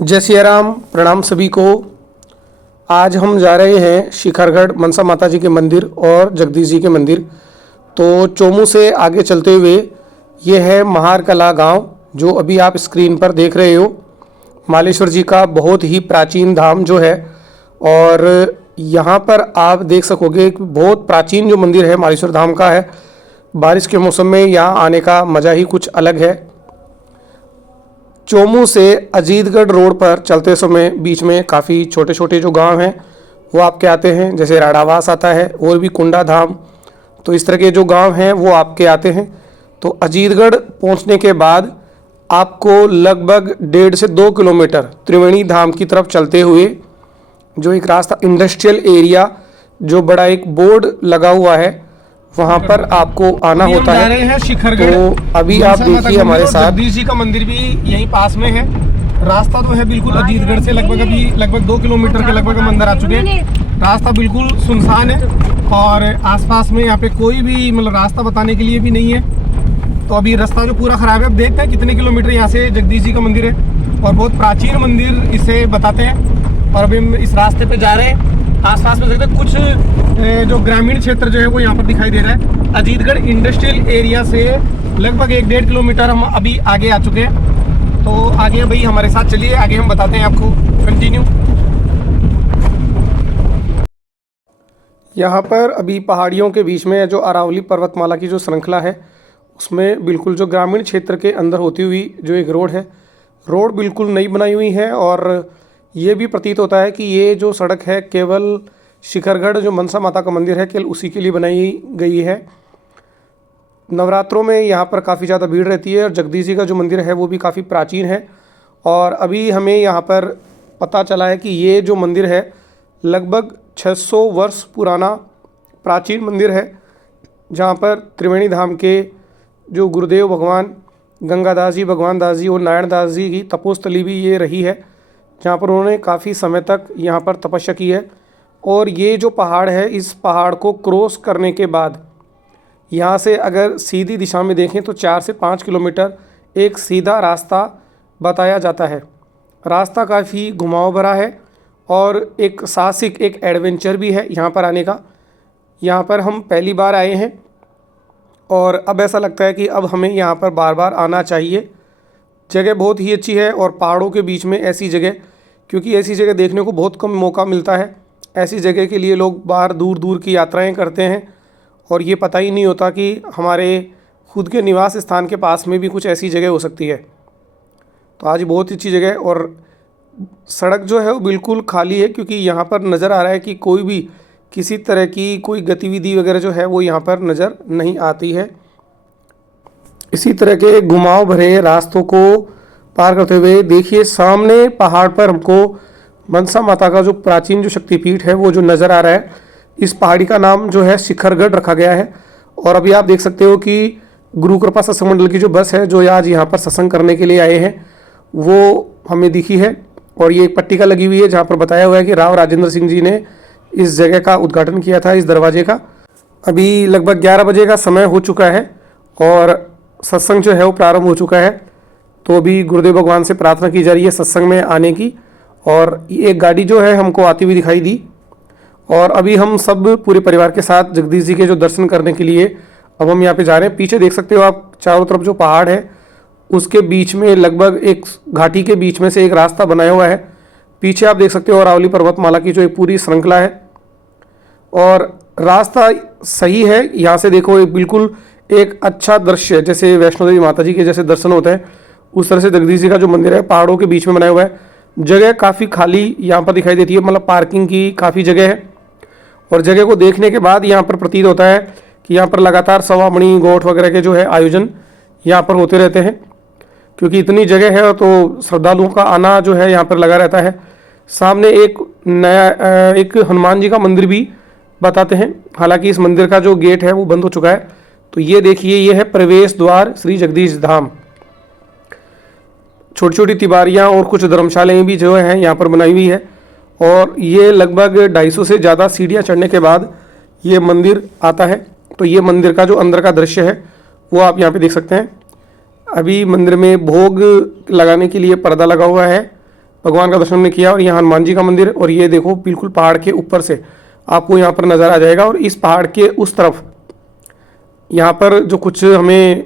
जय सिया राम। प्रणाम सभी को। आज हम जा रहे हैं शिखरगढ़ मनसा माता जी के मंदिर और जगदीश जी के मंदिर। तो चोमू से आगे चलते हुए ये है महार कला गांव, जो अभी आप स्क्रीन पर देख रहे हो। मालेश्वर जी का बहुत ही प्राचीन धाम जो है, और यहाँ पर आप देख सकोगे कि बहुत प्राचीन जो मंदिर है मालेश्वर धाम का है। बारिश के मौसम में यहाँ आने का मज़ा ही कुछ अलग है। चोमू से अजीतगढ़ रोड पर चलते समय बीच में काफ़ी छोटे छोटे जो गांव हैं वो आपके आते हैं, जैसे राड़ावास आता है और भी कुंडा धाम। तो इस तरह के जो गांव हैं वो आपके आते हैं। तो अजीतगढ़ पहुंचने के बाद आपको लगभग 1.5 से 2 किलोमीटर त्रिवेणी धाम की तरफ चलते हुए जो एक रास्ता, इंडस्ट्रियल एरिया, जो बड़ा एक बोर्ड लगा हुआ है, वहाँ पर आपको आना होता है। रहे हैं शिखरगढ़। तो अभी आप देखिए हमारे साथ जगदीश जी का मंदिर भी यहीं पास में है। रास्ता तो है बिल्कुल अजीतगढ़ से लगभग 2 किलोमीटर के लगभग हम अंदर आ चुके हैं। रास्ता बिल्कुल सुनसान है और आसपास में यहाँ पे कोई भी मतलब रास्ता बताने के लिए भी नहीं है। तो अभी रास्ता जो पूरा खराब है। अब देखते हैं कितने किलोमीटर यहाँ से जगदीश जी का मंदिर है, और बहुत प्राचीन मंदिर इसे बताते हैं। और अभी हम इस रास्ते पे जा रहे हैं। आसपास में देखते हैं कुछ जो ग्रामीण क्षेत्र जो है वो यहाँ पर दिखाई दे रहा है। अजीतगढ़ इंडस्ट्रियल एरिया से लगभग 1-1.5 किलोमीटर हम अभी आगे आ चुके हैं। तो आगे भाई हमारे साथ चलिए, आगे हम बताते हैं आपको। कंटिन्यू। यहाँ पर अभी पहाड़ियों के बीच में जो अरावली पर्वतमाला की जो श्रृंखला है, उसमें बिल्कुल जो ग्रामीण क्षेत्र के अंदर होती हुई जो एक रोड है, रोड बिल्कुल नई बनाई हुई है। और ये भी प्रतीत होता है कि ये जो सड़क है केवल शिखरगढ़ जो मनसा माता का मंदिर है केवल उसी के लिए बनाई गई है। नवरात्रों में यहाँ पर काफ़ी ज़्यादा भीड़ रहती है, और जगदीश जी का जो मंदिर है वो भी काफ़ी प्राचीन है। और अभी हमें यहाँ पर पता चला है कि ये जो मंदिर है लगभग 600 वर्ष पुराना प्राचीन मंदिर है, जहाँ पर त्रिवेणी धाम के जो गुरुदेव भगवान गंगादास जी, भगवान दास जी और नारायण दास जी की तपोस्थली भी ये रही है, जहाँ पर उन्होंने काफ़ी समय तक यहाँ पर तपस्या की है। और ये जो पहाड़ है, इस पहाड़ को क्रॉस करने के बाद यहाँ से अगर सीधी दिशा में देखें तो 4 से 5 किलोमीटर एक सीधा रास्ता बताया जाता है। रास्ता काफ़ी घुमाव भरा है और एक साहसिक, एक एडवेंचर भी है यहाँ पर आने का। यहाँ पर हम पहली बार आए हैं और अब ऐसा लगता है कि अब हमें यहाँ पर बार बार आना चाहिए। जगह बहुत ही अच्छी है, और पहाड़ों के बीच में ऐसी जगह, क्योंकि ऐसी जगह देखने को बहुत कम मौका मिलता है। ऐसी जगह के लिए लोग बाहर दूर दूर की यात्राएं करते हैं, और ये पता ही नहीं होता कि हमारे खुद के निवास स्थान के पास में भी कुछ ऐसी जगह हो सकती है। तो आज बहुत अच्छी जगह है, और सड़क जो है वो बिल्कुल खाली है, क्योंकि यहाँ पर नज़र आ रहा है कि कोई भी किसी तरह की कोई गतिविधि वगैरह जो है वो यहाँ पर नज़र नहीं आती है। इसी तरह के घुमाव भरे रास्तों को पार करते हुए देखिए सामने पहाड़ पर हमको मनसा माता का जो प्राचीन जो शक्तिपीठ है वो जो नज़र आ रहा है। इस पहाड़ी का नाम जो है शिखरगढ़ रखा गया है। और अभी आप देख सकते हो कि गुरु कृपा सत्संग मंडल की जो बस है जो आज यहाँ पर सत्संग करने के लिए आए हैं वो हमें दिखी है। और ये एक पट्टिका लगी हुई है जहाँ पर बताया हुआ है कि राव राजेंद्र सिंह जी ने इस जगह का उद्घाटन किया था, इस दरवाजे का। अभी लगभग 11 बजे का समय हो चुका है और सत्संग जो है वो प्रारंभ हो चुका है। तो अभी गुरुदेव भगवान से प्रार्थना की जा रही है सत्संग में आने की। और एक गाड़ी जो है हमको आती हुई दिखाई दी, और अभी हम सब पूरे परिवार के साथ जगदीश जी के जो दर्शन करने के लिए अब हम यहाँ पे जा रहे हैं। पीछे देख सकते हो आप, चारों तरफ जो पहाड़ है उसके बीच में लगभग एक घाटी के बीच में से एक रास्ता बनाया हुआ है। पीछे आप देख सकते हो अरावली पर्वतमाला की जो एक पूरी श्रृंखला है, और रास्ता सही है। यहाँ से देखो एक बिल्कुल एक अच्छा दृश्य, जैसे वैष्णो देवी माता जी के जैसे दर्शन होते हैं उस तरह से जगदीश जी का जो मंदिर है पहाड़ों के बीच में बनाया हुआ है। जगह काफ़ी खाली यहाँ पर दिखाई देती है, मतलब पार्किंग की काफ़ी जगह है। और जगह को देखने के बाद यहाँ पर प्रतीत होता है कि यहाँ पर लगातार सवामणि गोठ वगैरह के जो है आयोजन यहाँ पर होते रहते हैं, क्योंकि इतनी जगह है तो श्रद्धालुओं का आना जो है यहाँ पर लगा रहता है। सामने एक नया एक हनुमान जी का मंदिर भी बताते हैं, हालांकि इस मंदिर का जो गेट है वो बंद हो चुका है। तो ये देखिए, ये है प्रवेश द्वार श्री जगदीश धाम। छोटी छोटी तिबारियाँ और कुछ धर्मशालाएँ भी जो हैं यहाँ पर बनाई हुई है। और ये लगभग 250 से ज़्यादा सीढ़ियाँ चढ़ने के बाद ये मंदिर आता है। तो ये मंदिर का जो अंदर का दृश्य है वो आप यहाँ पे देख सकते हैं। अभी मंदिर में भोग लगाने के लिए पर्दा लगा हुआ है, भगवान का दर्शन हमने किया। और यहाँ हनुमान जी का मंदिर, और ये देखो बिल्कुल पहाड़ के ऊपर से आपको यहाँ पर नज़र आ जाएगा। और इस पहाड़ के उस तरफ यहाँ पर जो कुछ हमें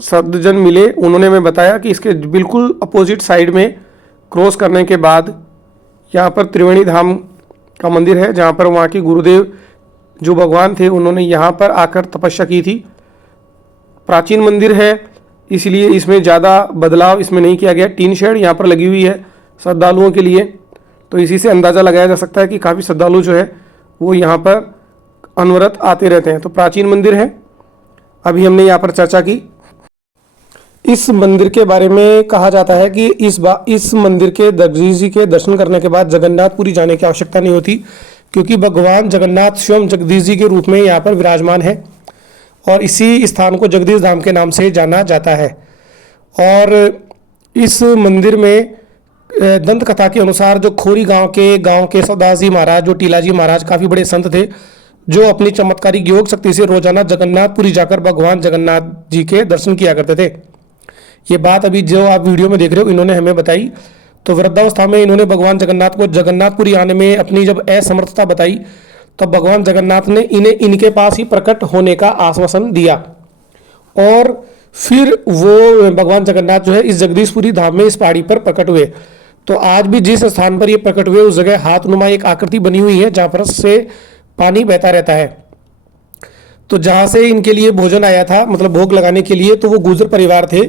सद्जन मिले, उन्होंने हमें बताया कि इसके बिल्कुल अपोजिट साइड में क्रॉस करने के बाद यहाँ पर त्रिवेणी धाम का मंदिर है, जहाँ पर वहाँ के गुरुदेव जो भगवान थे उन्होंने यहाँ पर आकर तपस्या की थी। प्राचीन मंदिर है, इसलिए इसमें ज़्यादा बदलाव इसमें नहीं किया गया। टीन शेड यहाँ पर लगी हुई है श्रद्धालुओं के लिए, तो इसी से अंदाज़ा लगाया जा सकता है कि काफ़ी श्रद्धालु जो है वो यहाँ पर अनवरत आते रहते हैं। तो प्राचीन मंदिर है, अभी हमने यहाँ पर चर्चा की। इस मंदिर के बारे में कहा जाता है कि इस मंदिर के जगदीश जी के दर्शन करने के बाद जगन्नाथपुरी जाने की आवश्यकता नहीं होती, क्योंकि भगवान जगन्नाथ स्वयं जगदीश जी के रूप में यहाँ पर विराजमान है और इसी स्थान को जगदीश धाम के नाम से जाना जाता है। और इस मंदिर में दंत कथा के अनुसार जो खोरी गांव के सौदास जी महाराज, जो टीला जी महाराज काफ़ी बड़े संत थे, जो अपनी चमत्कारिक योग शक्ति से रोजाना जगन्नाथपुरी जाकर भगवान जगन्नाथ जी के दर्शन किया करते थे। ये बात अभी जो आप वीडियो में देख रहे हो इन्होंने हमें बताई। तो वृद्धावस्था में इन्होंने भगवान जगन्नाथ को जगन्नाथपुरी आने में अपनी जब असमर्थता बताई, तब भगवान जगन्नाथ ने इन्हें इनके पास ही प्रकट होने का आश्वासन दिया। और फिर वो भगवान जगन्नाथ जो है इस जगदीशपुरी धाम में इस पहाड़ी पर प्रकट हुए। तो आज भी जिस स्थान पर ये प्रकट हुए उस जगह हाथनुमा एक आकृति बनी हुई है, जहाँ पर से पानी बहता रहता है। तो जहाँ से इनके लिए भोजन आया था, मतलब भोग लगाने के लिए, तो वो गुर्जर परिवार थे।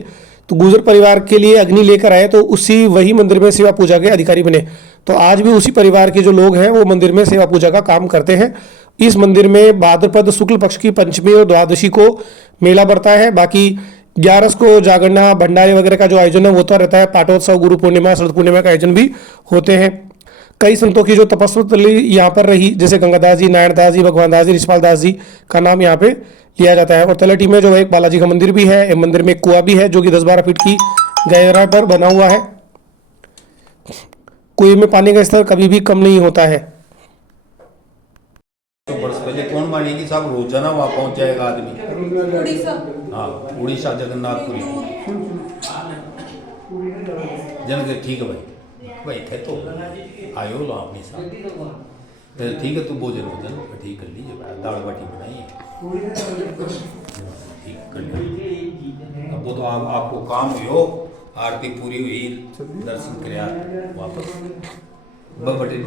तो गुर्जर परिवार के लिए अग्नि लेकर आए, तो वही मंदिर में सेवा पूजा के अधिकारी बने। तो आज भी उसी परिवार के जो लोग हैं वो मंदिर में सेवा पूजा का काम करते हैं। इस मंदिर में भाद्रपद शुक्ल पक्ष की पंचमी और द्वादशी को मेला बढ़ता है। बाकी 11 को जागरणा, भंडारे वगैरह का जो आयोजन है वो होता रहता है। पाटोत्सव, गुरु पूर्णिमा, शरद पूर्णिमा का आयोजन भी होते हैं। कई संतों की जो तपस्वी यहाँ पर रही, जैसे गंगादास जी, नारायण दास जी, भगवान दास जी, रिछपाल दास जी का नाम यहाँ पे लिया जाता है। और तलेटी में जो है एक बालाजी का मंदिर भी है। मंदिर में एक कुआं भी है जो कि 10-12 फीट की गहराई पर बना हुआ है। कुएं में पानी का स्तर कभी भी कम नहीं होता है। तो वर्ष पहले कौन मानेगी साहब, रोजाना वहाँ पहुँच जाएगा आदमी। उड़ीसा, हाँ, उड़ीसा जगन्नाथपुरी जन के ठीक है भाई थे तो आयो लो अपने साथ, ठीक है तू भोजन ठीक कर लीजिए, दाल बाटी बनाई है ठीक कर लीजिए। अब वो तो आपको काम हो, आरती पूरी हुई, दर्शन कराया वापस बटे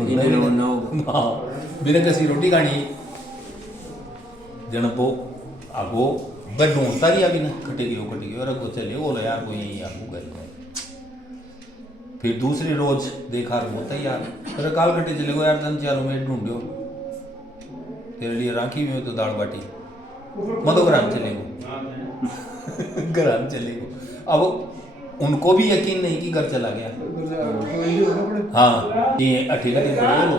बिना किसी रोटी खानी जन वो आगो बस ढूंढता ही अभी ना कटेगी और अगो चले बोलो यार कोई यहीं आगू कर जाए। फिर दूसरी रोज देखा होता ही यार, अरे काल कटे चले गो यार, 3-4 मिनट ढूंढो तेरे लिए राखी में हो तो दाल बाटी मतो ग्राम चले गो ग्राम चले गो। अब उनको भी यकीन नहीं कि घर चला गया। हाँ, ये अकेला बोलो,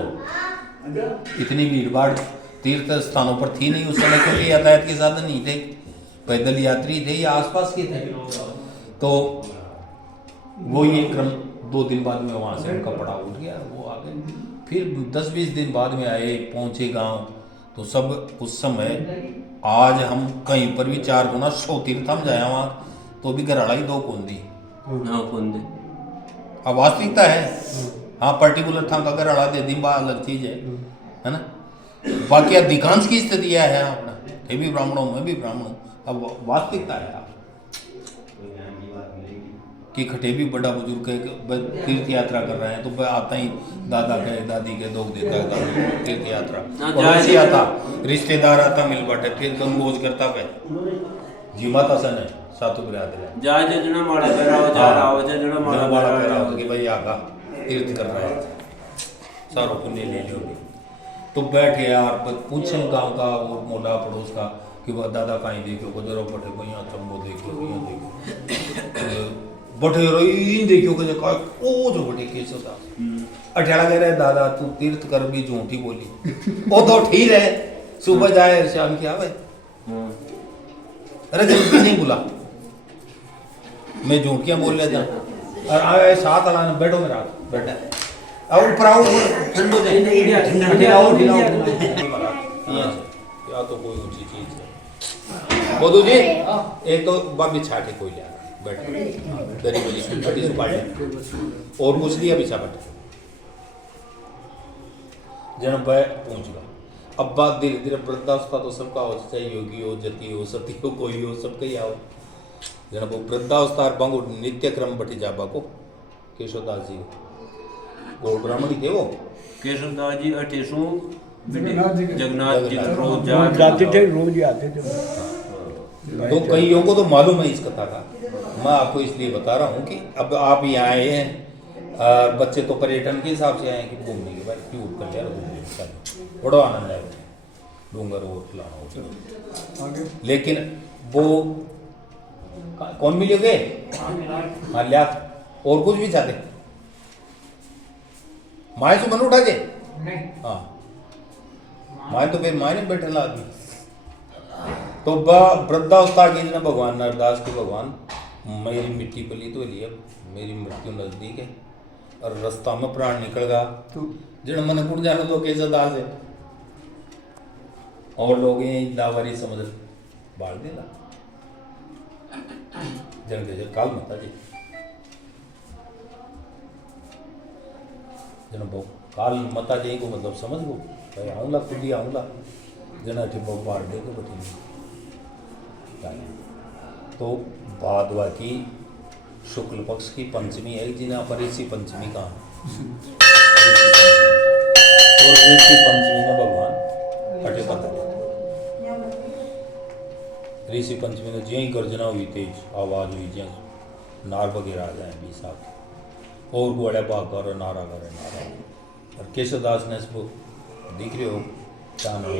इतनी भीड़ भाड़ तीर्थ स्थानों पर थी नहीं उस समय, क्योंकि यातायात के साधन नहीं थे, पैदल यात्री थे या आसपास के थे। तो वो ये क्रम 2 दिन बाद में वहाँ से उनका पड़ाव उठ गया, वो आ गए। फिर 10-20 दिन बाद में आए, पहुँचे गांव, तो सब उस समय आज हम कहीं पर भी 4 गुना 100 तीर्थ हम जाए वहाँ, तो भी घराड़ा ही 2 कौन दी। अब वास्तविकता है, हाँ पर्टिकुलर था का घराड़ा दे दी बात अलग चीज है ना। बाकी अधिकांश की स्थिति यह है अपना, ये भी ब्राह्मण हूँ मैं भी ब्राह्मण हूँ। अब वास्तविकता है कि खटे भी बड़ा बुजुर्ग तीर्थ यात्रा कर रहे हैं, तो आता ही दादा के दादी के दोग देता है तीर्थ यात्रा, पड़ोसी आता, रिश्तेदार आता, मिल बैठे फिर तुम बोझ करता पे जी माता सन है सातु बिरादर जा जजना माड़ा कराओ जा आओ जजना माड़ा कराओ कि भाई आगा तीर्थ कर रहा है, सारों पुण्य ले लो। तो बैठे यार पूछे गाँव का वो मोला पड़ोस का कि वह दादा कहीं देखो गुजरो बटे को यहाँ चंबो देखो यहाँ देखो बटे रोई देखियो कि ओ जो बटे केस होता अठाड़ा कह रहे दादा तू तीर्थ कर भी झूठी बोली वो तो ठीक है, सुबह जाए शाम की आवे, अरे जल्दी नहीं बोला मैं झूठियाँ बोल लेता और आए साथ अलाने बैठो मेरा बैठा अब ऊपर आओ ठंडो या तो कोई ऊंची चीज है बोधू जी, एक तो बाबी छाटे कोई लिया बैठ दरी बजी बड़ी सुपाड़ी और कुछ दिया बिछा बैठ जन वह पहुंच गया। अब बात धीरे धीरे वृद्धावस्था तो सबका हो, चाहे योगी हो, जति हो, सती हो, कोई हो, सबका ही आओ। जन वो वृद्धावस्था बंगो नित्य क्रम बटी जाबा को केशवदास जी गौड़ ब्राह्मण ही थे वो। केशवदास जी 28 जगन्नाथ जी रोज जाते थे, रोज आते थे। तो कईयों को तो मालूम है इस कथा का, मैं आपको इसलिए बता रहा हूँ कि अब आप यहाँ आए हैं, बच्चे तो पर्यटन के हिसाब से आए हैं कि घूमने के बाद क्यों कर लिया, बड़ा आनंद है डूंगर और फलाना, लेकिन वो कौन मिलोगे हाँ लिया और कुछ भी चाहते माए से मन उठा के हाँ माए तो फिर माए ने बैठे ला आदमी। तो वृद्धावस्था की ना भगवान नरदास के भगवान मेरी मिट्टी पली तो लिए मेरी मृत्यु नजदीक है और रास्ता में प्राण निकल गया जिन मन कुड़ जाना तो कैसा दास है और लोग दावरी समझ बाढ़ देगा जन के काल माता जी जन बहु काल माता जी को मतलब समझ गो भाई आऊँगा खुद ही आऊँगा जना के बहु बाढ़ दे के बैठी तो भादवा की शुक्ल पक्ष की पंचमी है जिन्हें पर ऋषि पंचमी का और ऋषि पंचमी में भगवान हटे पता ऋषि पंचमी में ज्यों ही गर्जना हुई तेज आवाज हुई ज्यों नार वगैरह आ जाए 20 साल और गोड़ा भाग कर नारा करे नारा और केशवदास ने इसको दिख रहे हो चान हो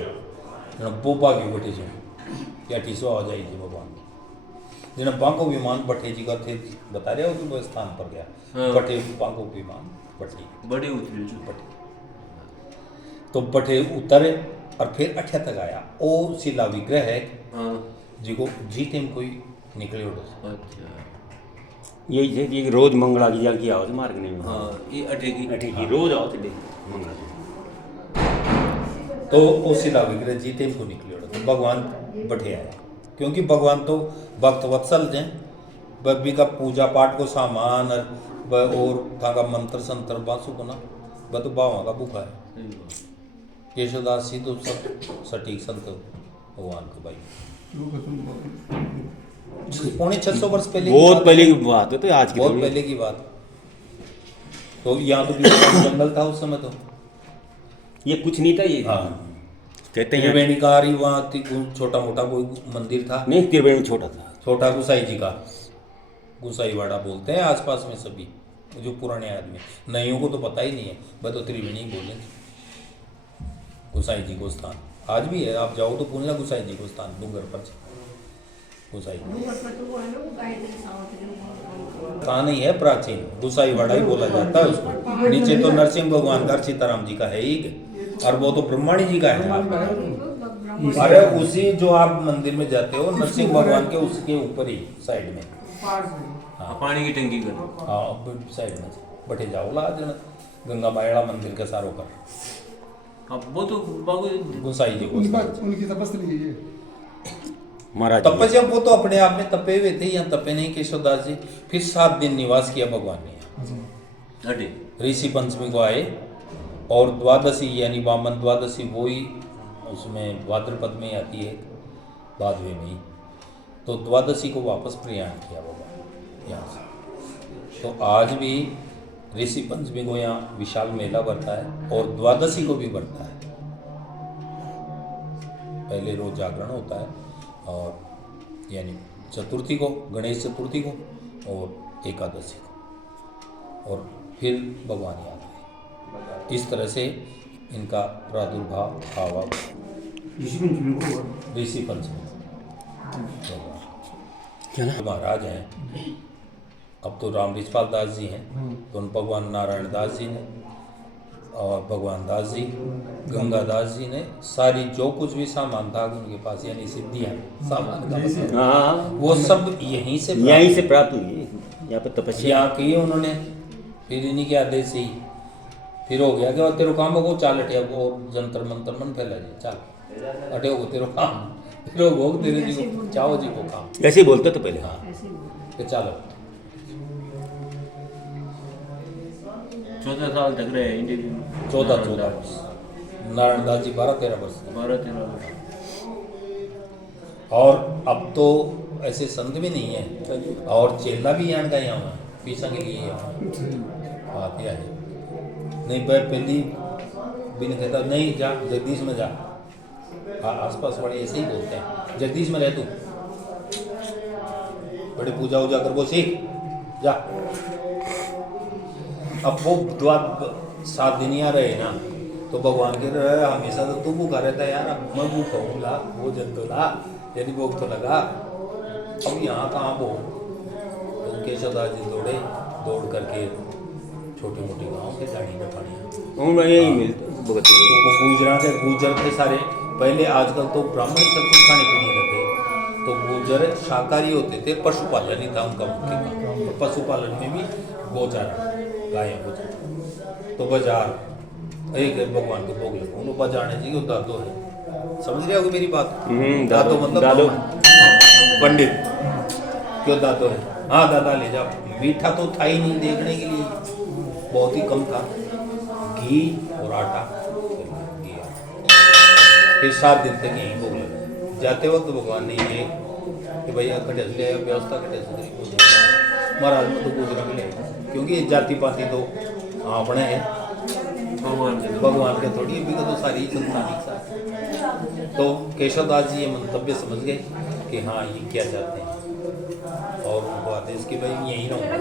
वो भाग्य बटे जो क्या टीसो आ जाएगी भगवान जिन्हें बांको विमान भट्टे जी का थे बता रहे हो कि वो स्थान पर गया भट्टे बांको विमान भट्टी बड़े उतरे तो भट्टे उतरे और फिर अठ्या तक आया ओ शिला विग्रह है जिको जीते में कोई निकले उड़े अच्छा यही है कि रोज मंगला की जाके आओ मार्ग में हाँ ये अठे की रोज आओ तो मंगला तो ओ शिला विग्रह जीते में को निकले उड़े तो भगवान बैठे आए क्योंकि भगवान तो भक्त वत्सल हैं बब्बी का पूजा पाठ को सामान और था का मंत्र संतर बासु को ना वह तो बावा का भूखा है केशवदास जी तो सब सटीक संत भगवान को भाई 650 वर्ष पहले बहुत पहले की बात है तो आज की बहुत पहले की बात तो यहाँ तो बिल्कुल जंगल था उस समय तो ये कुछ नहीं था ये हाँ कहते हैं त्रिवेणीकारी वहाँ छोटा मोटा कोई मंदिर था नहीं त्रिवेणी छोटा था छोटा गुसाई जी का गुसाईवाड़ा बोलते हैं आसपास में सभी जो पुराने आदमी नईयों को तो पता ही नहीं है वह तो त्रिवेणी बोले गुसाई जी को स्थान आज भी है आप जाओ तो पूछना गुसाई जी को स्थान डूंगर पर गुसाई कहाँ नहीं है प्राचीन गुसाईवाड़ा ही बोला जाता है उसको नीचे तो नरसिंह भगवान का सीताराम जी का है ही और वो तो ब्रह्माणी जी का है अरे उसी जो आप मंदिर में जाते हो नरसिंह भगवान के उसके ऊपर ही साइड में हाँ पानी की टंकी कर हाँ साइड में बटे जाओ ला गंगा मायड़ा मंदिर के सारों पर अब वो तो गुसाई जी को उनकी तपस्या है महाराज तपस्या वो तो अपने आप में तपे हुए थे या तपे नहीं केशवदास जी फिर 7 दिन निवास किया भगवान ने अटे ऋषि पंचमी को आए और द्वादशी यानी वामन द्वादशी वो ही उसमें भाद्रपद में आती है भादवे में ही तो द्वादशी को वापस प्रयाण किया भगवान यहाँ से तो आज भी ऋषि पंचमी को यहाँ विशाल मेला बढ़ता है और द्वादशी को भी बढ़ता है पहले रोज जागरण होता है और यानी चतुर्थी को गणेश चतुर्थी को और एकादशी को और फिर भगवान याद आए इस तरह से इनका प्रादुर्भाव भावा ऋषि पंचमी महाराज हैं अब तो राम रिचपाल दास जी हैं तो उन भगवान नारायण दास जी ने और भगवान दास जी गंगा दास जी ने सारी जो कुछ भी सामान था उनके पास यानी सिद्धियाँ सामान का मतलब हाँ वो सब यहीं से प्राप्त हुई यहाँ पे तपस्या यहाँ की उन्होंने फिर इन्हीं के आदेश से ही फिर हो गया कि तेरे काम को चाल अटे वो जंतर मंतर मन फैला जी चाल अटे हो तेरे काम फिर हो तेरे जी को चाहो जी को काम ऐसे ही बोलते तो पहले हाँ कि चलो 14 साल तक रहे इंडिया में। 14 वर्ष, नारायण दास जी 12-13 वर्ष। 12-13 वर्ष। और अब तो ऐसे संत भी नहीं है, और चेला भी आन का यहाँ पीछा के लिए यहाँ आते हैं। नहीं पहली बिन कहता नहीं जा जगदीश में जा, आसपास वाले ऐसे ही बोलते हैं, जगदीश में रह तू, बड़े पूजा वूजा कर वो सीख जा। अब वो 7 दिन यहाँ रहे ना, तो भगवान के रहे हमेशा तो तू भूखा रहता है यार, अब मैं भूखा हूँ, ला भोजन तो ला, यदि भूख तो लगा। अब यहाँ कहाँ वो, तो केशवदास जी दौड़ करके छोटे मोटे गाँव के झाड़ी में पानी, यही मिलता भगत तो वो गुजर थे सारे। पहले आजकल तो ब्राह्मण सब कुछ खाने पीने लगे, तो गुजर शाकाहारी होते थे, पशुपालन ही था उनका मुख्य काम। तो पशुपालन में भी गोचारा गाय गोचारा, तो बाजार एक भगवान के भोग लगे उनको बजाने चाहिए, दादो है, समझ रहे हो मेरी बात? दादो मतलब दादो पंडित, क्यों दादो है? हाँ दादा ले जाओ। मीठा तो था ही नहीं देखने के लिए, बहुत ही कम था, घी और आटा, फिर 7 दिन तक यहीं भोग लगे। जाते वक्त भगवान ने ये कि भैया कटे ले व्यवस्था कटे सुधरी महाराज में तो गुजरा मिले, क्योंकि जाति पाति तो अपने हैं, भगवान के थोड़ी अभी तो सारी संतान एक साथ। तो केशवदास जी ये मंतव्य समझ गए कि हाँ ये क्या चाहते हैं, और उनको आदेश कि भाई यहीं रहूँगा,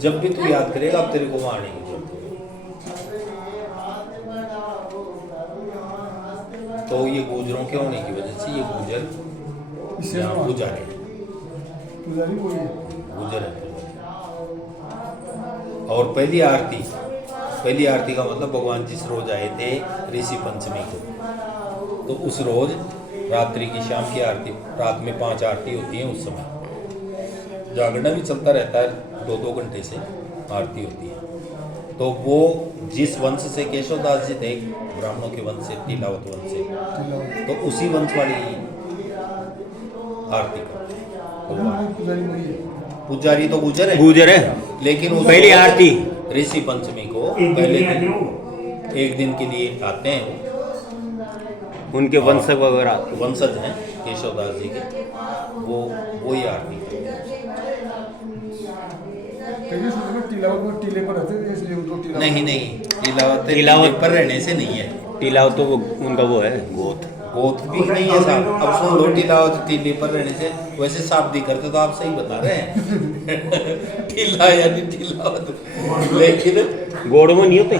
जब भी तू याद करेगा अब तेरे को वहाँ आने की जरूरत है। तो ये गुजरों के होने की वजह से ये गुजर यहाँ गुजारे गुजर है। और पहली आरती का मतलब भगवान जिस रोज आए थे ऋषि पंचमी को, तो उस रोज रात्रि की शाम की आरती, रात में 5 आरती होती है, उस समय जागरण भी चलता रहता है, 2-2 घंटे से आरती होती है। तो वो जिस वंश से केशवदास जी थे, ब्राह्मणों के वंश से, तिलावत वंश से, तो उसी वंश वाली आरती का पुजारी तो गुजर है, लेकिन उस पहली आरती ऋषि पंचमी को पहले दिन 1 दिन के लिए आते हैं, उनके वंशज वगैरह वंशज हैं केशवदास जी के, वो ही आरती टीले पर रहते थे इसलिए उनको नहीं तिलावत पर रहने से नहीं है। टीलाव तो वो उनका वो है गोत भी नहीं है साहब। अब सुन लो, टीलावत टीले पर रहने से, वैसे शाब्दी करते तो आप सही बता रहे हैं टीला यानी टीलावत, लेकिन गोड़ में नहीं होते।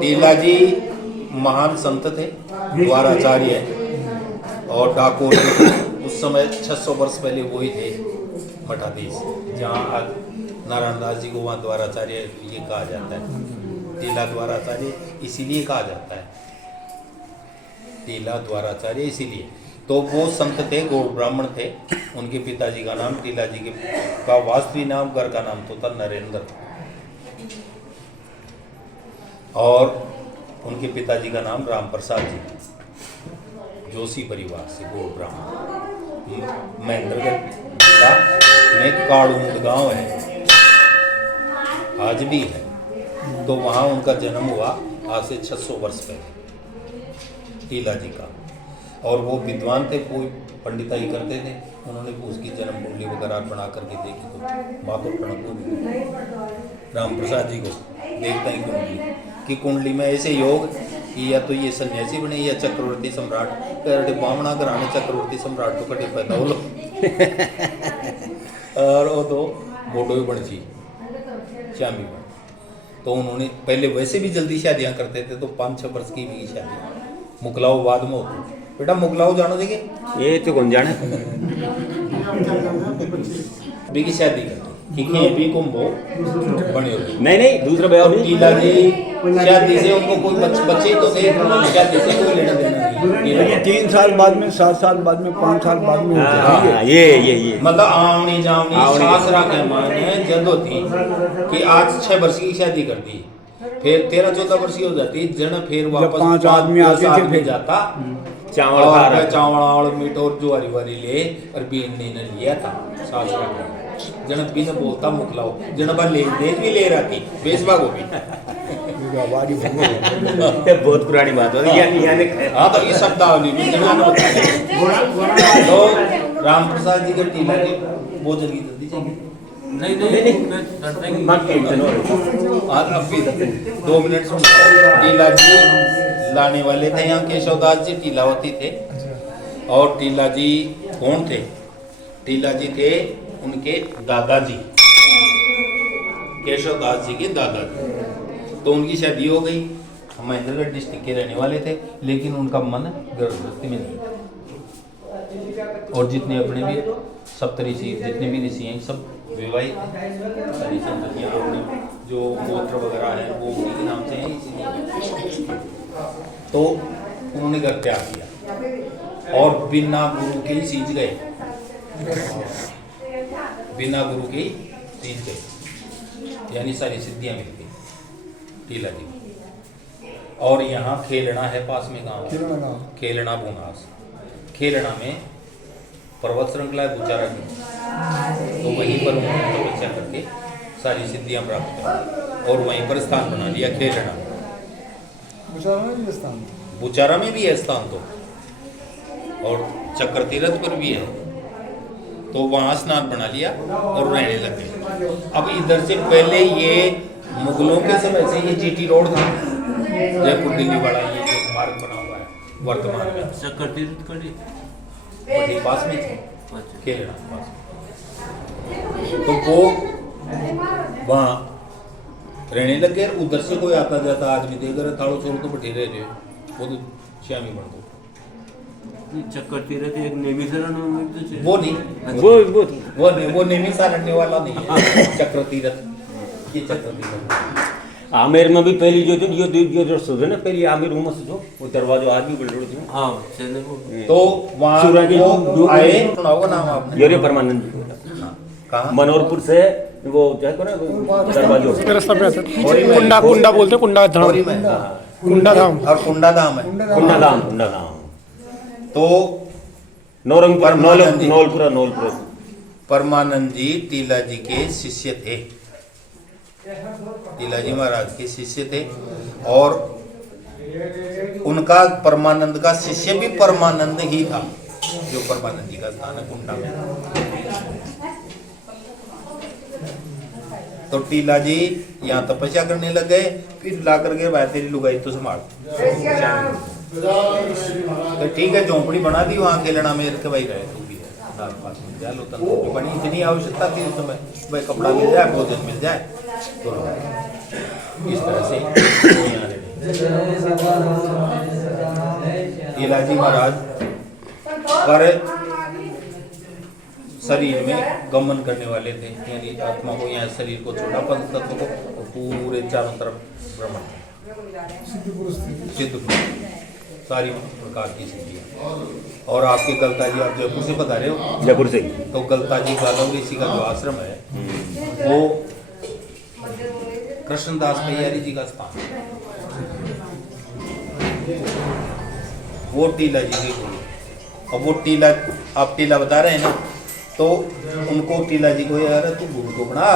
टीला जी महान संत थे, द्वाराचार्य और डाकोर उस समय 600 वर्ष पहले वो ही थे मठाधीश, जहाँ आज नारायण दास जी को वहाँ द्वाराचार्य ये कहा जाता है। टीला द्वाराचार्य इसीलिए कहा जाता है, टीला द्वाराचार्य इसीलिए। तो वो संत थे, गौ ब्राह्मण थे, उनके पिताजी का नाम टीला जी का वास्तविक नाम, घर का नाम तो था नरेंद्र, और उनके पिताजी का नाम राम प्रसाद जी, जोशी परिवार से गौ ब्राह्मण। महेंद्रगढ़ में काड़ूंड गांव है, आज भी है, तो वहाँ उनका जन्म हुआ आज से 600 वर्ष पहले, टीला जी का। और वो विद्वान थे, कोई पंडिताई करते थे, उन्होंने उसकी जन्म कुंडली वगैरह बना करके देखी, तो मातो प्रणब राम प्रसाद जी को देखता ही कुंडली कि कुंडली में ऐसे योग कि या तो ये सन्यासी बने या चक्रवर्ती सम्राट, कटे बामणा घराने चक्रवर्ती सम्राट तो कटे पैदा हो लो और वो तो बोडो ही बन ची श्यामी बन। तो उन्होंने पहले वैसे भी जल्दी शादियाँ करते थे, तो 5-6 वर्ष की भी शादी, मुकलाओ बाद में होती। बेटा मुकलाओ जानो देखे ये तो कौन जाने भी की शादी करते भी कुंभो बने हो। नहीं दूसरा ब्याह नहीं। टीला जी शादी से उनको कोई बच्चे तो थे, शादी से कोई लेना देना नहीं। 3 साल बाद में, 7 साल बाद में, 5 साल बाद में ये मतलब आवनी जावनी सासरा के माने जद होती कि आज 6 वर्ष की शादी कर दी, फिर 13-14 वर्ष की हो जाती, जन फिर वापस 5 आदमी आते थे, फिर जाता चावल चावल मीट और ज्वारी वारी ले और बीन ने लिया था सासरा का। जन बिन बोलता मुखलाओ जन बा ले दे भी ले रखी बेसबा को भी ये बहुत पुरानी बात हो यानी हाँ तो ये शब्दावली भी जना तो राम प्रसाद जी के टीला के वो जल्दी जल्दी चाहिए नहीं मत टेंशन आज अब भी 2 मिनट सुन टीला जी लाने वाले थे यहाँ केशवदास जी टीलावती थे और टीला जी कौन थे टीला जी थे उनके दादाजी केशवदास जी के दादाजी तो उनकी शादी हो गई महेंद्रगढ़ डिस्ट्रिक्ट के रहने वाले थे लेकिन उनका मन गर्भवती में नहीं और जितने अपने भी सप्तऋषि जितने भी ऋषि हैं सब विवाहित हैं सारी संततियाँ अपने जो गोत्र वगैरह हैं वो उन्हीं के नाम से हैं इसीलिए तो उन्होंने घर त्याग किया और बिना गुरु के ही सींच गए बिना गुरु के ही सींच गए यानी सारी सिद्धियाँ मिल गई टीला जी और यहाँ खेलना है पास में गाँव खेलना भूनास खेलना में पर्वत श्रृंखला है बुचारा की तो वहीं पर उन्होंने तपस्या करके सारी सिद्धियां प्राप्त की और वहीं पर स्थान बना लिया खेलना बुचारा में भी है स्थान तो और चक्र तीर्थ पर भी है तो वहाँ स्नान बना लिया और रहने लग गए अब इधर से पहले ये मुगलों के समय से ये जीटी रोड था जयपुर दिल्ली वाला ये जो मार्ग बना हुआ है वर्तमान में चक्कर तीर्थ कड़ी वही पास में थे खेलना पास में। तो वो वहाँ रहने लग गए उधर से कोई आता जाता आदमी देख रहे थाड़ो छोड़ तो बैठे रह वो तो श्यामी बढ़ दो चक्कर तीर्थ एक नेमी शरण वो नहीं वो नेमी सारण्य वाला नहीं है चक्र तीर्थ ये चक्र तीर्थ आमेर में भी पहली जो थी जो जो ना पहली आमेर रूम से जो वो दरवाजा आज भी बड़े थे हाँ चले वो तो वहाँ वो आए सुना होगा नाम आपने योरे परमानंद जी कहाँ मनोहरपुर से वो क्या करो दरवाजो रास्ता पे आता है। कुंडा कुंडा बोलते कुंडा धाम गौरी में कुंडा धाम और कुंडा धाम है कुंडाधाम तो नौरंगपुर परमानंद जी। नौलपुरा परमानंद जी टीला जी के शिष्य थे टीला जी महाराज के शिष्य थे और उनका परमानंद का शिष्य भी परमानंद ही था जो परमानंद जी का स्थान है कुंडा में तो टीला जी यहाँ तपस्या करने लग गए फिर ला करके भाई तेरी लुगाई तो संभाल तो ठीक है झोंपड़ी बना दी वहाँ खेलना में के भाई रहे तू भी है पास मिल जाए लोग बड़ी इतनी आवश्यकता थी उस समय भाई कपड़ा मिल जाए भोजन मिल जाए तो इस तरह से टीला जी महाराज पर शरीर में गमन करने वाले थे यानी आत्मा को यहाँ शरीर को छोड़ा पंच तत्व को पूरे चारों तरफ भ्रमण सिद्ध सारी प्रकार की सिद्धियाँ और आपके गलता जी आप जयपुर से बता रहे हो जयपुर से तो गलता जी गालव ऋषि का जो आश्रम है वो कृष्णदास भैयारी जी का स्थान वो टीला जी के गुरु और वो टीला आप टीला बता रहे हैं ना तो उनको टीला जी को यार तू गुरु को बना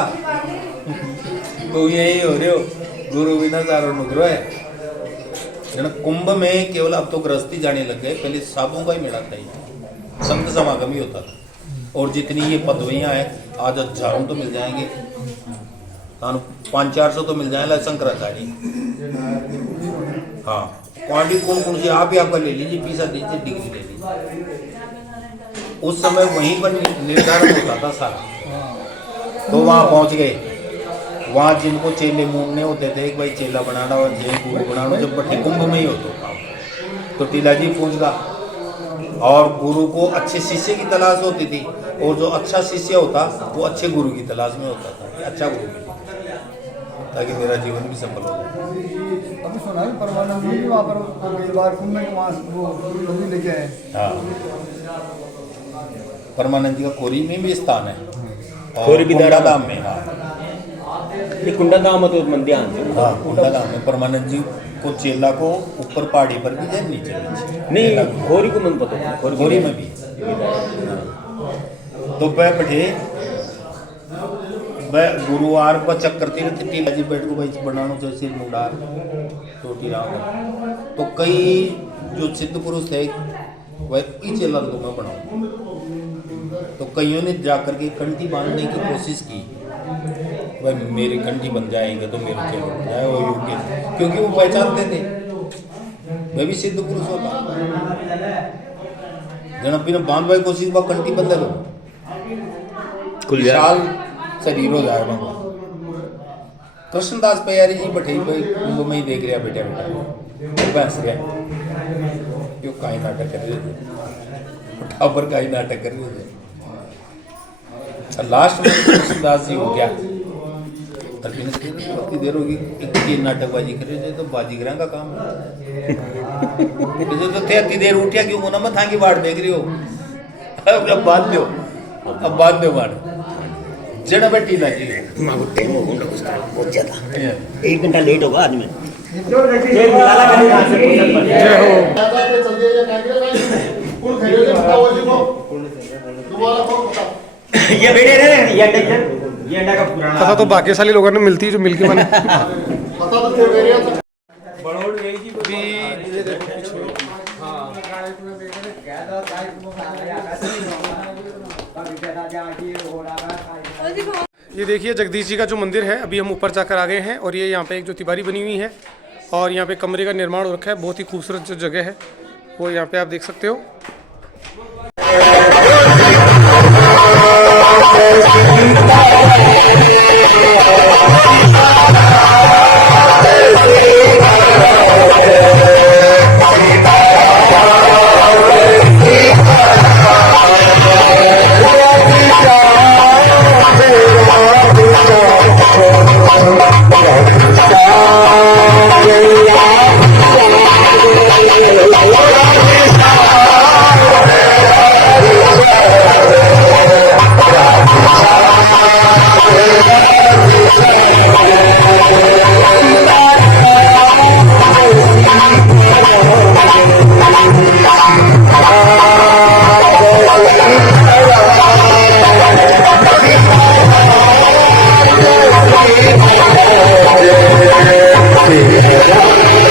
तो यही हो रहे हो गुरु बिना सारो नुग्रो है जन कुंभ में केवल अब तो गृहस्थी जाने लग गए पहले साधुओं का ही मेला था संत समागम ही होता था और जितनी ये पदवियां हैं आज हजारों तो मिल जाएंगे 500-400 तो मिल जाएगा शंकराचार्य हाँ क्वांटी कौन कौन सी आप ही आपका ले लीजिए फीसा दीजिए डिग्री ले लीजिए उस समय वहीं पर निर्धारण होता था सारा तो वहाँ पहुँच गए वहाँ जिनको चेले मूंढने होते थे कि भाई चेला बनाना और जय गुरु बनाना जब बटे कुंभ में ही होता तो टीला जी पूछगा और गुरु को अच्छे शिष्य की तलाश होती थी और जो अच्छा शिष्य होता वो अच्छे गुरु की तलाश में होता था कि अच्छा गुरु मिले ताकि मेरा जीवन भी सफल हो जाए अभी सुना है परमानंद जी वहाँ पर एक बार कुंभ में वहाँ वो नदी लेके आए हाँ परमानंद जी का कोरी में भी स्थान है कोरी भी कुंडा धाम में हाँ ये कुंडाधाम तो मंदिर हाँ कुंडा धाम में परमानंद जी को चेला को ऊपर पहाड़ी पर भी जाए नीचे नहीं खोरी को मन पता खोरी में भी तो वह बैठे वह गुरुवार पर चक्कर तीर्थ जी बैठ को भाई बनानो से सिर मुंडार टोटी राम। तो कई जो सिद्ध पुरुष थे वह पीछे लंदों में बनाओ, तो कईयों ने जाकर के कंठी बांधने की कोशिश की, वह मेरी कंठी बन जाएंगे तो मेरे चेहरे बन जाए वो योग्य, क्योंकि वो पहचानते थे वह भी सिद्ध पुरुष होता। जन अपनी बांध भाई कोशिश वह कंठी बंद करो विशाल शरीर हो जाए बाबा। कृष्णदास प्यारी जी बैठे भाई कुंभ में ही देख रहा बेटा बहस गया क्यों काई नाटक कर रहे थे, टाबर का ही नाटक कर रहे थे। लास्ट में कृष्णदास जी हो गया कितनी देर होगी, इतनी नाटकबाजी कर रहे थे तो बाजीगरा का काम है। तो थे इतनी देर उठिया क्यों होना मत थांगी बाढ़ देख रही हो, अब बांध दो बाढ़ जड़ बैठी ना जी टाइम हो गया उसका बहुत ज्यादा, 1 घंटा लेट होगा आज में। ये बेटे रे ये अंडा का पुराना पता तो भाग्यशाली लोगों ने मिलती है जो मिलके बने। ये देखिए जगदीश जी का जो मंदिर है, अभी हम ऊपर जाकर आ गए हैं और ये यहाँ पे एक जो तिबारी बनी हुई है और यहाँ पे कमरे का निर्माण हो रखा है। बहुत ही खूबसूरत जो जगह है वो यहाँ पे आप देख सकते हो। Yeah.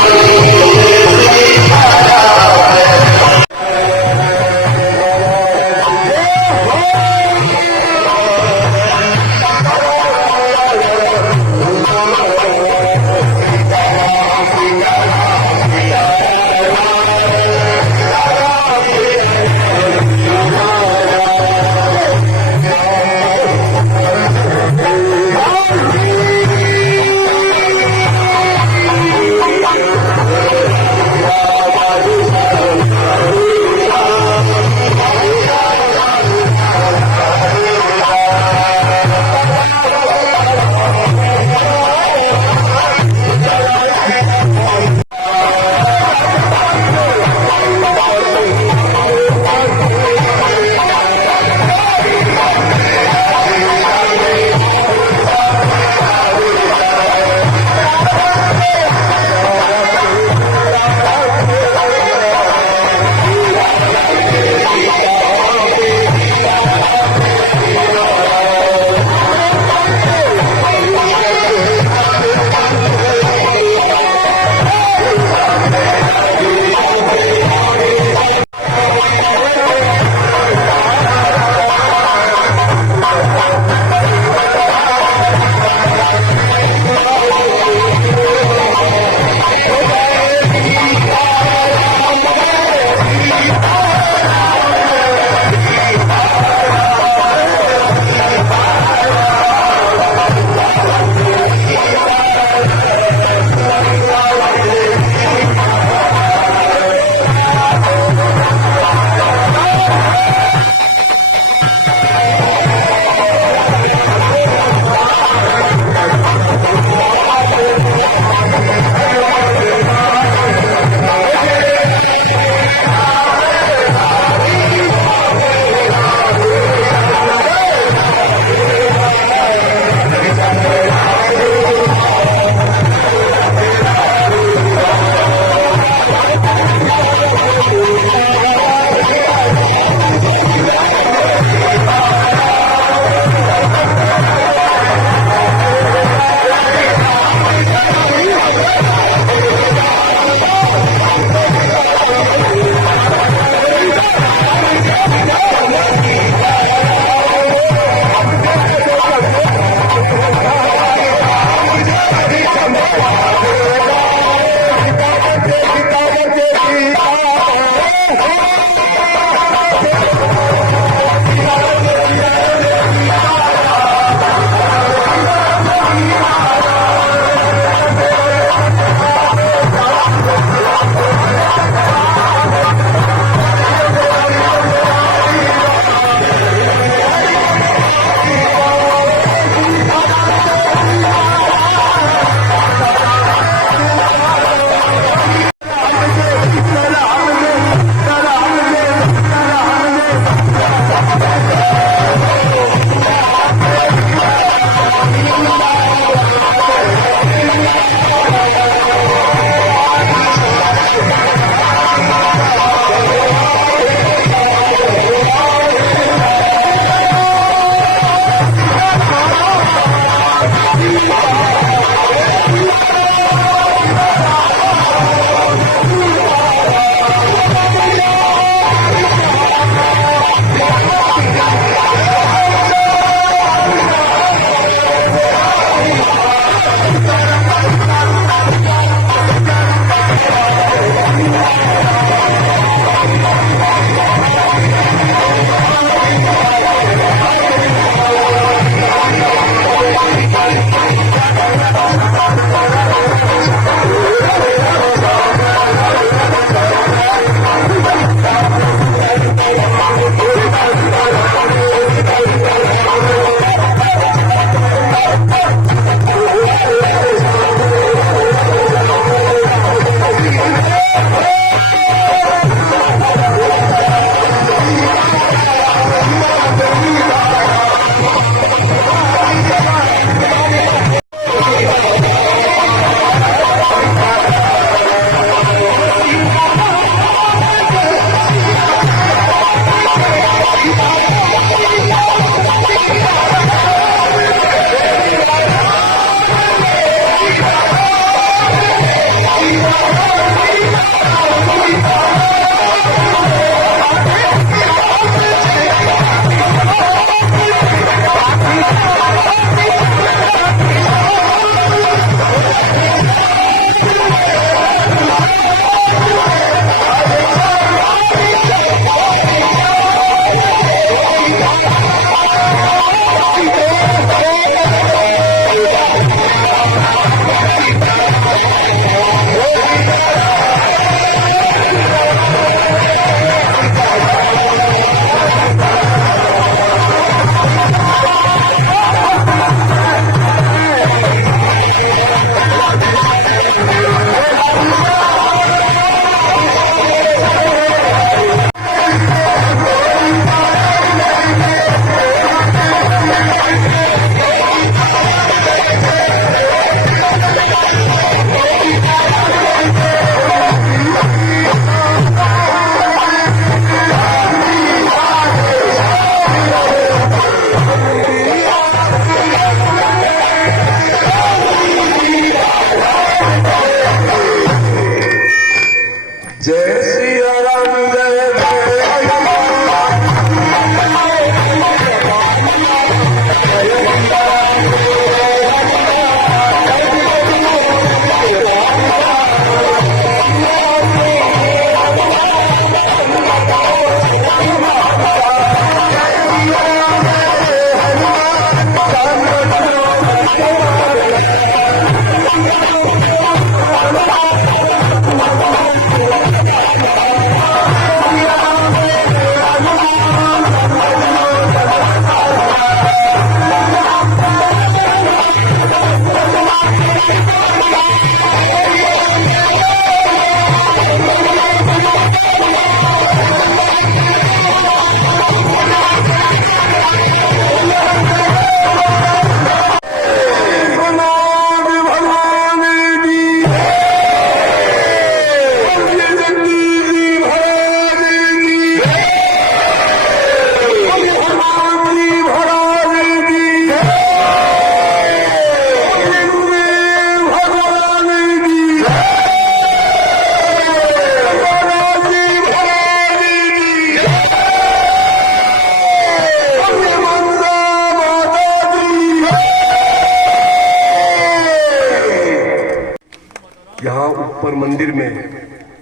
यहाँ ऊपर मंदिर में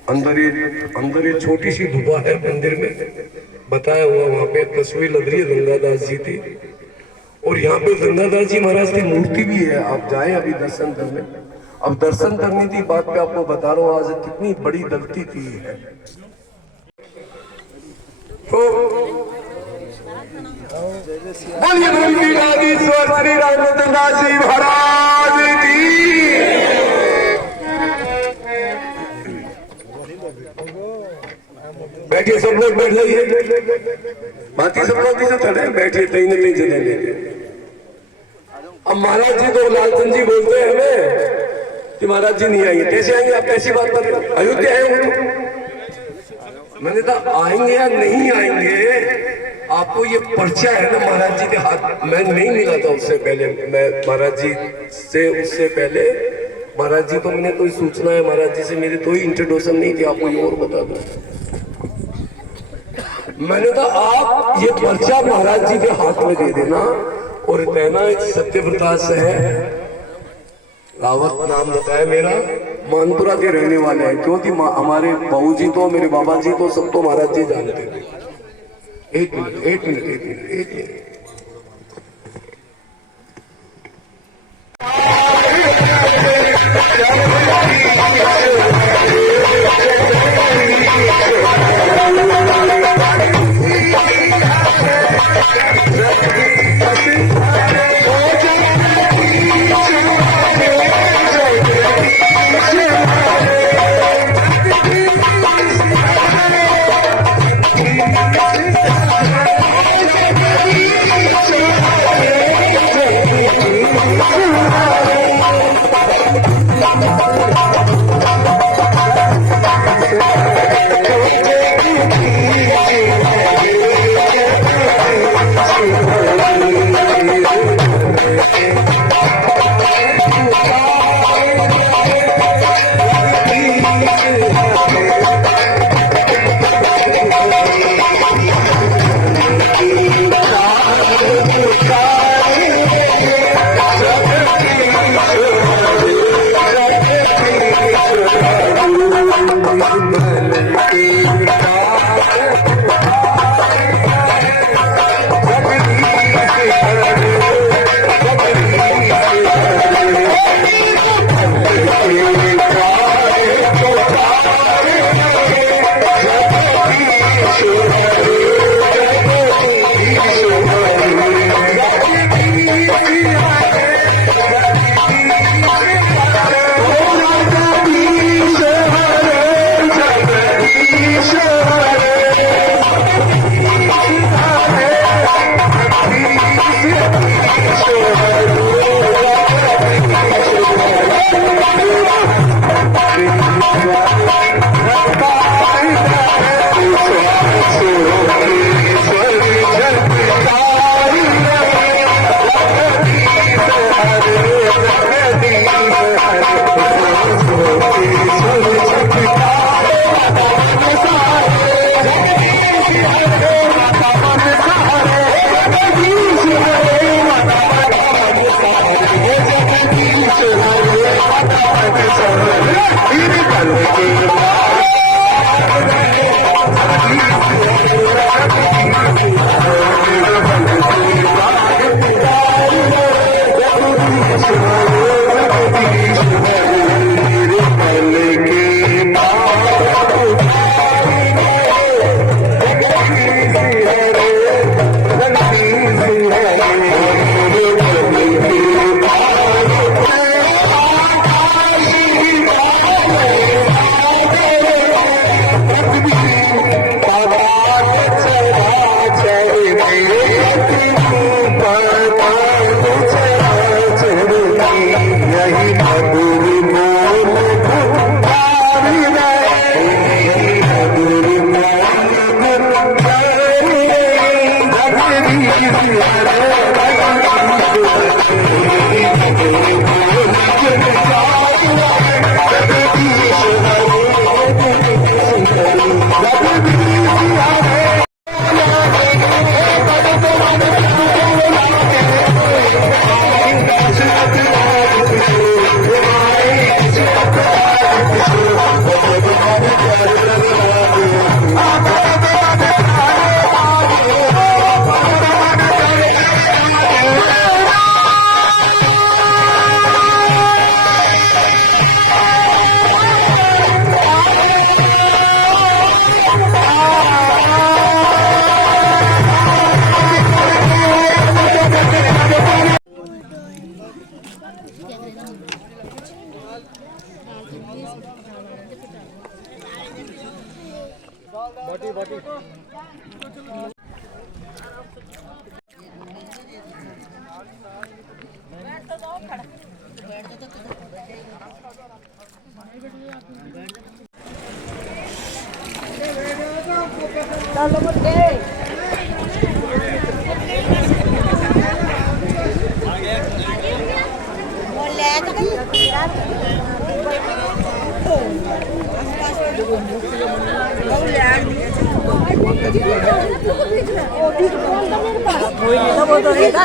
अंदर एक छोटी सी गुफा है मंदिर में, बताया हुआ वहाँ पे तस्वीर लग रही है गंगादास जी थी। और यहाँ पे गंगादास जी महाराज की मूर्ति भी है, आप जाए अभी दर्शन करने। अब दर्शन करने की बात पे आपको बता रहा हूँ आज कितनी बड़ी गलती की है। बोलिए श्री रामचंद्र जी महाराज की। बैठिए सब लोग, बैठ जाइए, बाकी सब लोग किसे चले, बैठिए कहीं ना कहीं चले लेंगे। अब महाराज जी तो लालचंद जी बोलते हैं हमें कि महाराज जी नहीं आएंगे, कैसे आएंगे? आप कैसी बात कर रहे हो? अयोध्या है वो। मैंने कहा आएंगे या नहीं आएंगे, आपको ये पर्चा है ना महाराज जी के हाथ। मैं नहीं मिला था उससे पहले, मैं महाराज जी से उससे पहले महाराज जी को मैंने कोई सूचना है, महाराज जी से मेरी कोई इंट्रोडक्शन नहीं थी। आपको ये और बता दूं, मैंने कहा आप ये पर्चा महाराज जी के हाथ में दे देना और कहना एक सत्य प्रकाश है, रावत नाम बताया मेरा, मानपुरा के रहने वाले हैं। क्योंकि हमारे बहू जी तो, मेरे बाबा जी तो, सब तो महाराज जी जानते थे। एक मिनट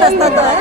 रास्ता